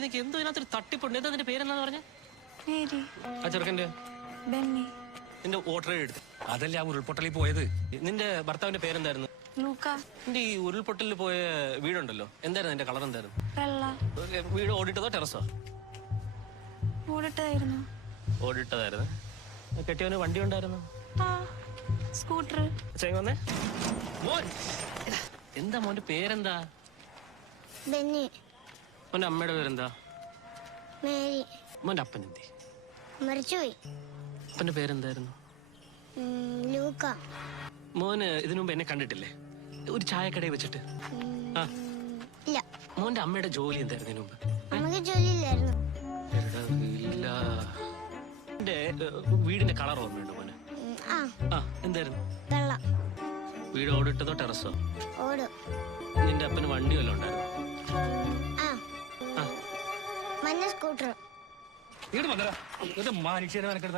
എനിക്ക് എന്തോ ഇതിനകത്തൊരു തട്ടിപ്പുണ്ട്. എന്താ നിന്റെ പേരെന്താന്ന് പറഞ്ഞ? മേരി. ആ ചെറുക്കൻ്റെ ബെന്നി. നിന്റെ വോട്ടർ എടുത്ത് അതല്ലേ ആ ഉരുൾപൊട്ടലിൽ പോയത്. നിന്റെ ഭർത്താവിന്റെ പേരെന്തായിരുന്നു? ലൂക്ക. നിന്റെ ഈ ഉരുൾപൊട്ടലിൽ പോയ വീടുണ്ടല്ലോ, എന്തായിരുന്നു നിന്റെ കളർ? എന്തായിരുന്നു? വെള്ള. വീട് ഓടിട്ടതോ ടെറസോ? ഓടിട്ടതായിരുന്നു. ഓടിട്ടതായിരുന്നു. കെട്ടിയവന് വണ്ടി ഉണ്ടായിരുന്നു? ആ, സ്കൂട്ടർ. വന്നേ മോൻ. എന്താ മോന്റെ പേരെന്താ? ബെന്നി. മോന്റെ അമ്മയുടെ പേരെന്താ? മേരി. മോന്റെ അപ്പൻ എന്തി? മരിച്ചുപോയി. അപ്പന്റെ പേരെന്തായിരുന്നു? ലൂക്ക. മോന് ഇതിനു മുമ്പ് എന്നെ കണ്ടിട്ടില്ലേ ഒരു ചായക്കടയിൽ വെച്ചിട്ട്? ആ, ഇല്ല. മോന്റെ അമ്മയുടെ ജോലി എന്തായിരുന്നു ഇതിനു മുമ്പ്? നമുക്ക് ജോലിയില്ലായിരുന്നു. ഇല്ല. എന്റെ വീടിന്റെ കളർ ഓർമ്മയുണ്ടോ മോന്? ആ, ആ, എന്തായിരുന്നു? വെള്ള. വീട് ഓടിട്ടതോ ടെറസോ? ഓട്. നിന്റെ അപ്പന് വണ്ടി വല്ലതും ഉണ്ടായിരുന്നു? ആ, ആ, മഞ്ഞ സ്കൂട്ടർ. ഇവിടെ വന്നടാ. ഇത് മനുഷ്യരെ മെനക്കെടുത്താൻ